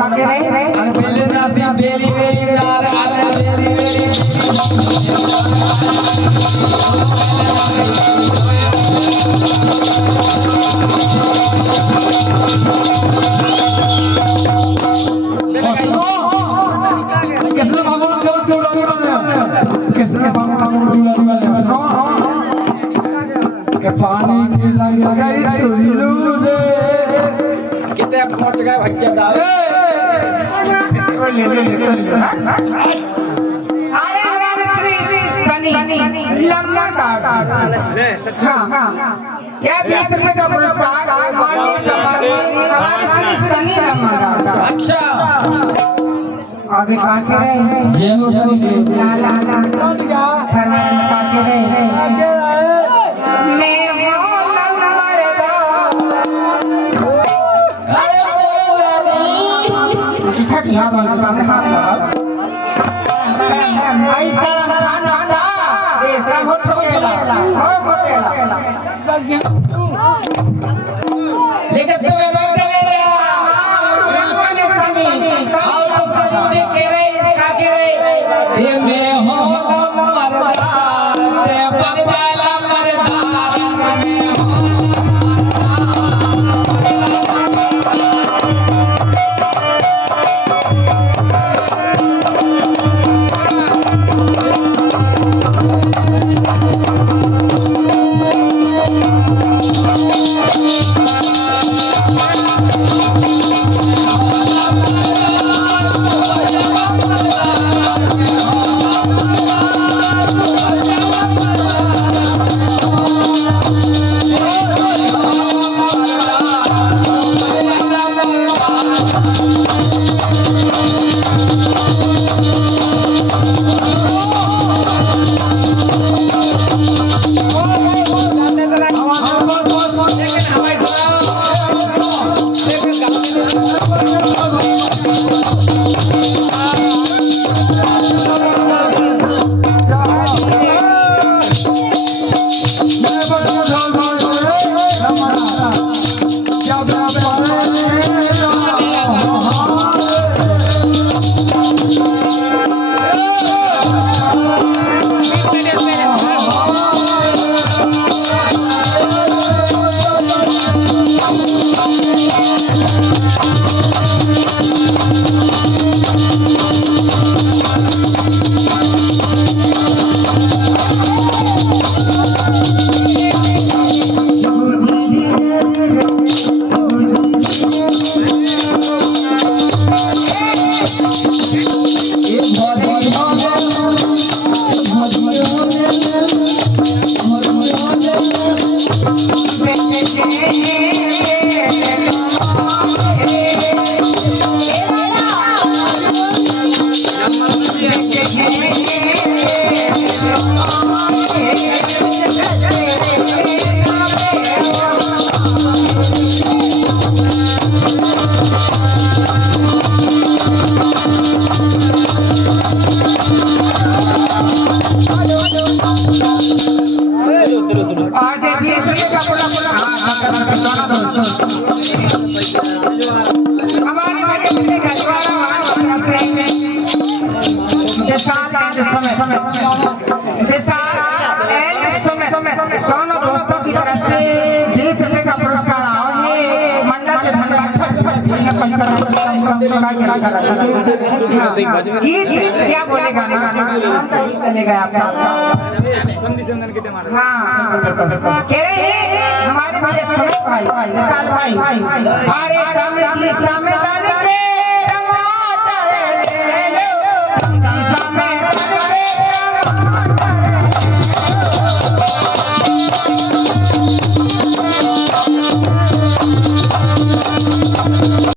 काके रे अरे बेले नासी बेली बेली नार आले बेली बेली किसने भागो किसने के पानी की लग गई टुल्लू से कितने पहुंच गए भैया दाल अरे श्री सनी लम्बा काट हां क्या बीच में का पुरस्कार माननीय सम्माननीय हमारे श्री सनी लम्बा काट अच्छा अभी काके रहे जेनो सनी के ला ला ला फरमान काके रहे मैं हूं नमरदा अरे बोले ठीक है हां सामने हाथ लगा ऐसा खाना था ऐसा होत गेला हो गेला लेकिन तुम्हें रोक देवे लम्बा सनी आओ सनी के रे काके रे ये मैं हो मरदा ते बपाला मरदा मैं हो क्या बोलेगा चलेगा आपका हमारे भाई विशाल भाई अरे